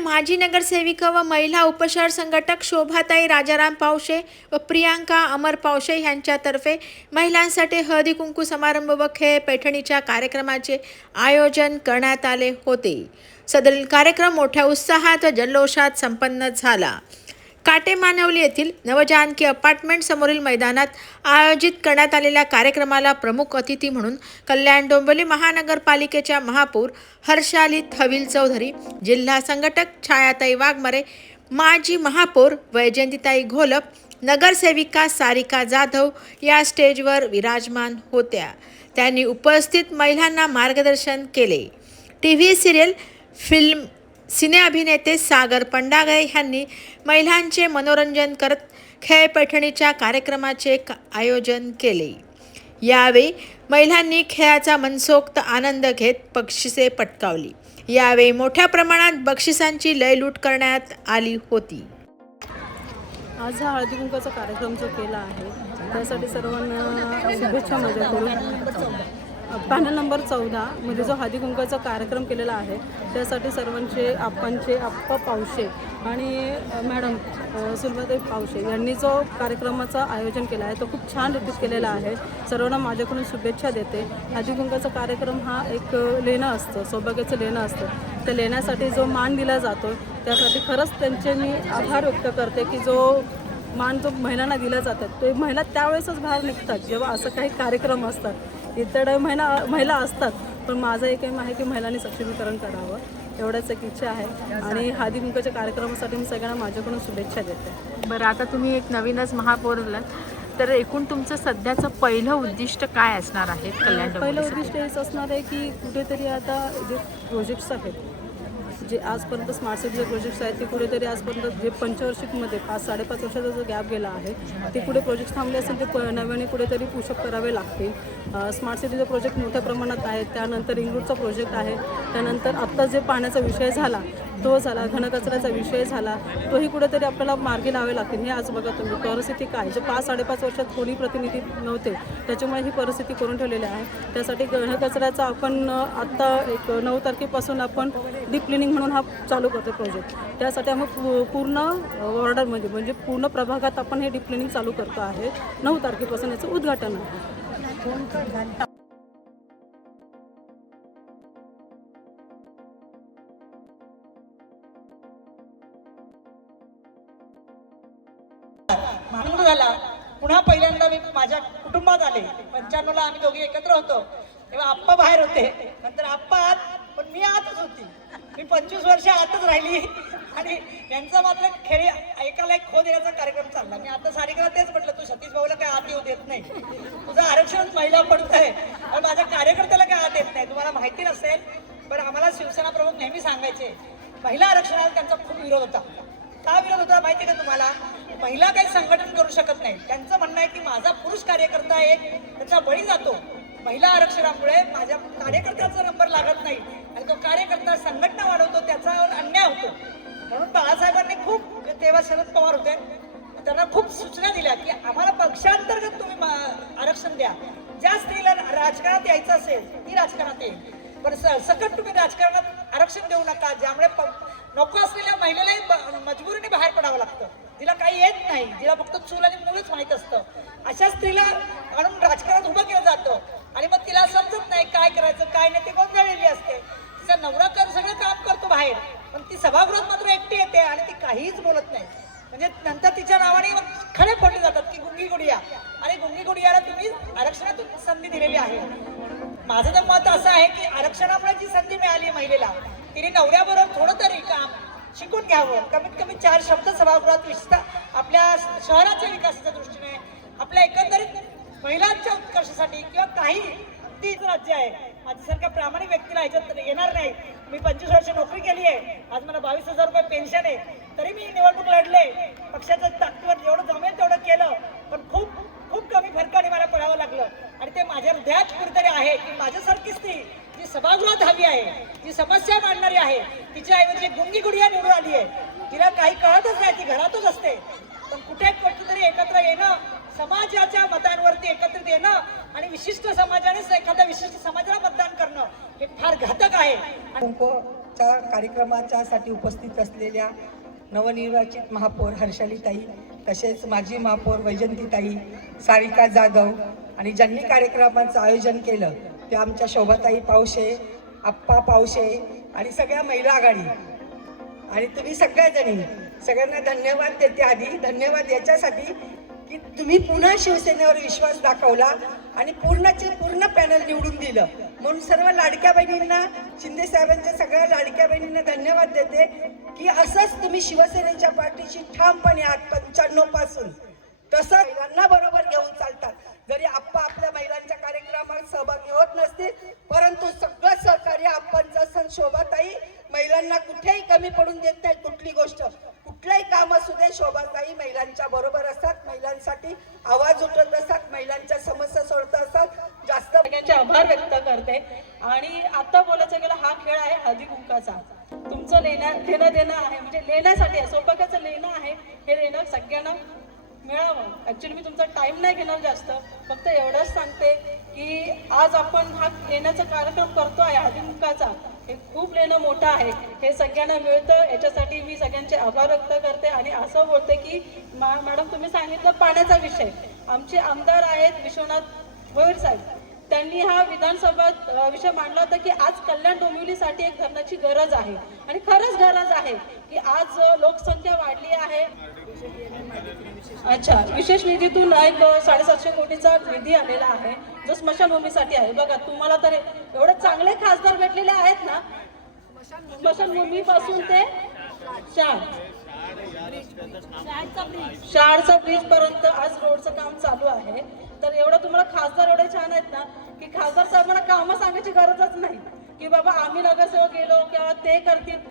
माजी नगरसेविका व महिला उपशहर संघटक शोभाताई राजाराम पावशे व प्रियांका अमर पावशे यांच्यातर्फे महिलांसाठी हळदी कुंकू समारंभ व खेळ पैठणीच्या कार्यक्रमाचे आयोजन करण्यात आले होते. सदरील कार्यक्रम मोठ्या उत्साहात व जल्लोषात संपन्न झाला. काटे मानवली येथील नवजानकी अपार्टमेंट समोरील मैदानात आयोजित करण्यात आलेल्या कार्यक्रमाला प्रमुख अतिथी म्हणून कल्याण डोंबिवली महानगरपालिकेच्या महापौर हर्षाली हवील चौधरी जिल्हा संघटक छायाताई वाघमारे माजी महापौर वैजयंतीताई घोलप नगरसेविका सारिका जाधव या स्टेजवर विराजमान होत्या. त्यांनी उपस्थित महिलांना मार्गदर्शन केले. T V serial film cine अभिनेते सागर पंडागळे यांनी महिलांचे मनोरंजन करत खेळ पैठणीच्या कार्यक्रमाचे का आयोजन केले. यावेळी महिलांनी खेळाचा मनसोक्त आनंद घेत बक्षिसे पटकावली. यावेळी मोठ्या प्रमाणात बक्षिसांची लयलूट करण्यात आली होती. आज हा हळदी कुंकाचा कार्यक्रम जो केला आहे त्यासाठी सर्वांना शुभेच्छा माझ्याकडून. पॅनल नंबर चौदा म्हणजे जो हादी कुंकाचा कार्यक्रम केलेला आहे त्यासाठी सर्वांचे आप्पांचे आप्पा पावशे आणि मॅडम अ, सुलभाताई पावशे यांनी जो कार्यक्रमाचं आयोजन केलं आहे तो खूप छान रीतीत केलेला आहे. सर्वांना माझ्याकडून शुभेच्छा देते. हादी कुंकाचा कार्यक्रम हा एक लेणं असतं सौभाग्याचं लेणं असतं. त्या लेण्यासाठी जो मान दिला जातो त्यासाठी खरंच त्यांचे मी आभार व्यक्त करते की जो मान जो महिलांना दिला जातात ते महिला त्यावेळेसच बाहेर निघतात जेव्हा असं काही कार्यक्रम असतात. इतर महिला महिला असतात पण माझं एक एम आहे की महिलांनी सक्षमीकरण करावं. एवढंच एक इच्छा आहे. आणि हळदी कुंकाच्या कार्यक्रमासाठी मी सगळ्यांना माझ्याकडून शुभेच्छा देते. बरं आता तुम्ही एक नवीनच महापौर तर एकूण तुमचं सध्याचं पहिलं उद्दिष्ट काय असणार आहे कल्याण पहिलं? उद्दिष्ट हेच असणार आहे की कुठेतरी आता जे प्रोजेक्ट्स आहेत जे आजपर्यंत स्मार्ट सिटीचे प्रोजेक्ट्स आहेत ते कुठेतरी आजपर्यंत जे पंचवर्षिकमध्ये पाच साडेपाच वर्षाचा जो गॅप गेला आहे ते कुठे प्रोजेक्ट्स थांबले असेल ते प नव्याने कुठेतरी पुशअप करावे लागतील. स्मार्ट सिटीचे प्रोजेक्ट मोठ्या प्रमाणात आहेत. त्यानंतर इंग्लूरचा प्रोजेक्ट आहे. त्यानंतर आत्ता जे पाण्याचा विषय झाला तो झाला घनकचऱ्याचा विषय झाला तोही कुठेतरी आपल्याला मार्गी लावावे लागतील. हे आज बघा तुम्ही. परिस्थिती काय? जे पाच साडेपाच वर्षात कोणी प्रतिनिधी नव्हते त्याच्यामुळे ही परिस्थिती करून ठेवलेली आहे. त्यासाठी घनकचऱ्याचा आपण आत्ता एक नऊ तारखेपासून आपण डीप क्लिनिंग म्हणून हा चालू करतो प्रोजेक्ट. त्यासाठी आम्ही पूर्ण वॉर्डरमध्ये म्हणजे, म्हणजे पूर्ण प्रभागात आपण हे डीप क्लिनिंग चालू करतो आहे. नऊ तारखेपासून याचं उद्घाटन आहे. आनंद झाला. पुन्हा पहिल्यांदा मी माझ्या कुटुंबात आले. पंच्याण्णवला आम्ही दोघे एकत्र होतो. तेव्हा आप्पा बाहेर होते. नंतर आप्पा आत पण मी आतच होती. मी पंचवीस वर्ष आतच राहिली. आणि यांचा मात्र खेळी ऐकायला एक खो देण्याचा कार्यक्रम चालला. मी आता सारिकाला तेच म्हटलं तू सतीश भाऊला काय आत येऊ देत नाही? तुझं आरक्षणच महिला पडत आहे आणि माझ्या कार्यकर्त्याला काय आत येत नाही? तुम्हाला माहिती नसेल पण आम्हाला शिवसेना प्रमुख नेहमी सांगायचे महिला आरक्षणाला त्यांचा खूप विरोध होता. का विरोध होता माहिती का तुम्हाला? महिला काही संघटन करू शकत नाही. त्यांचं म्हणणं आहे की माझा पुरुष कार्यकर्ता आहे त्याचा बळी जातो. महिला आरक्षणामुळे माझ्या कार्यकर्त्याचा नंबर लागत नाही. आणि तो कार्यकर्ता संघटना वाढवतो त्याचा अन्याय होतो. म्हणून बाळासाहेबांनी खूप म्हणजे तेव्हा शरद पवार होते त्यांना खूप सूचना दिल्या की आम्हाला पक्षांतर्गत तुम्ही आरक्षण द्या. ज्या स्त्रीला राजकारणात यायचं असेल ती राजकारणात येईल. पण सकट तुम्ही राजकारणात आरक्षण देऊ नका ज्यामुळे प- नको असलेल्या महिलेलाही ब- मजबुरीने बाहेर पडावं लागतं. तिला काही येत नाही. तिला फक्त चूल आणि मुळच माहीत असतं. अशा स्त्रीला आणून राजकारणात उभं केलं जातं. आणि मग तिला समजत नाही काय करायचं काय नाही. ते गोंधळलेली असते. तिचा नवरा कर सगळं काम करतो बाहेर. पण ती सभागृहात मात्र एकटी येते आणि ती काहीच बोलत नाही. म्हणजे नंतर तिच्या नावाने मग खडे फोडले जातात की गुंगी गुडिया आणि गुंगी गुडियाला तुम्ही आरक्षणातून संधी दिलेली आहे. माझं तर मत असं आहे की आरक्षणामुळे जी संधी मिळाली महिलेला तिने नवऱ्याबरोबर थोडं तरी काम शिकून घ्यावं. कमीत कमी चार शब्द सभागृहात विशेषतः आपल्या शहराच्या विकासाच्या दृष्टीने आपल्या एकंदरीत महिलांच्या उत्कर्षासाठी किंवा काही तीच राज्य आहे. माझ्यासारख्या प्रामाणिक व्यक्तीला ह्याच्यात येणार नाही. मी पंचवीस वर्ष नोकरी केली आहे. आज मला बावीस हजार रुपये पेन्शन आहे. तरी मी निवडणूक लढले. पक्षाच्या ताकदीवर जेवढं जमेल तेवढं केलं. पण खूप खूप कमी फरकाने मला पळावं लागलं. आणि ते माझ्या हृदयात कुठेतरी आहे की माझ्यासारखी स्त्री जी सभागृहात हवी आहे जी समस्या मांडणारी आहे तिच्या ऐवजी गुंगी गुडिया निवडून आली आहे. तिला काही कळतच नाही ती घरातच असते. पण कुठे कुठेतरी एकत्र येणं समाजाच्या मतांवरती एकत्रित येणं आणि विशिष्ट समाजानेच एखाद्या विशिष्ट समाजाला मतदान करणं हे फार घातक आहे. कुंकोच्या कार्यक्रमाच्यासाठी उपस्थित असलेल्या नवनिर्वाचित महापौर हर्षालीताई तसेच माजी महापौर वैजंतीताई सारिका जाधव आणि ज्यांनी कार्यक्रमाचं आयोजन केलं ते आमच्या शोभाताई पावशे आप्पा पावशे आणि सगळ्या महिला आघाडी. आणि तुम्ही सगळ्याजणी सगळ्यांना धन्यवाद देते आधी. धन्यवाद याच्यासाठी की तुम्ही पुन्हा शिवसेनेवर विश्वास दाखवला आणि पूर्णचे पूर्ण पॅनल निवडून दिलं. म्हणून सर्व लाडक्या बहिणींना शिंदे साहेबांच्या सगळ्या लाडक्या बहिणींना धन्यवाद देते की असंच तुम्ही शिवसेनेच्या पार्टीशी ठामपणे आहात पंच्याण्णवपासून. तसं महिलांना बरोबर घेऊन चालतात. जरी आप्पा आपल्या महिला आभार व्यक्त करते. आणि आता बोलायचं गेलं हा खेळ आहे हळदी कुंकाचा तुमचं लेण्या लेणं देणं आहे म्हणजे लेण्यासाठी आहे सौभाग्याचं लेणं आहे हे लेणं सगळ्यांना मिळावं. ॲक्च्युली मी तुमचा टाईम नाही घेणार जास्त. फक्त एवढंच सांगते की आज आपण हा लेण्याचा कार्यक्रम करतो आहे हळदी कुंकाचा हे खूप लेणं मोठं आहे. हे सगळ्यांना मिळतं. याच्यासाठी मी सगळ्यांचे आभार व्यक्त करते आणि असं बोलते की मॅडम तुम्ही सांगितलं पाण्याचा विषय. आमचे आमदार आहेत विश्वनाथ भोईर साहेब. त्यांनी हा विधानसभा विषय मांडला होता की आज कल्याण डोंबिवलीसाठी एक धरणाची गरज आहे. आणि खरंच गरज आहे की आज लोकसंख्या वाढली आहे. अच्छा विशेष निधीतून एक साडेसातशे कोटीचा निधी आलेला आहे जो स्मशानभूमीसाठी आहे. बघा तुम्हाला तर एवढे चांगले खासदार भेटलेले आहेत ना? स्मशानभूमीपासून ते शाळ शाळचा ब्रिज पर्यंत आज रोडचं काम चालू आहे. तर एवढं तुम्हाला खासदार एवढे छान आहेत ना की खासदार साहेबांना कामं सांगायची गरजच नाही. की बाबा आम्ही नगरसेवक गेलो किंवा ते करतील.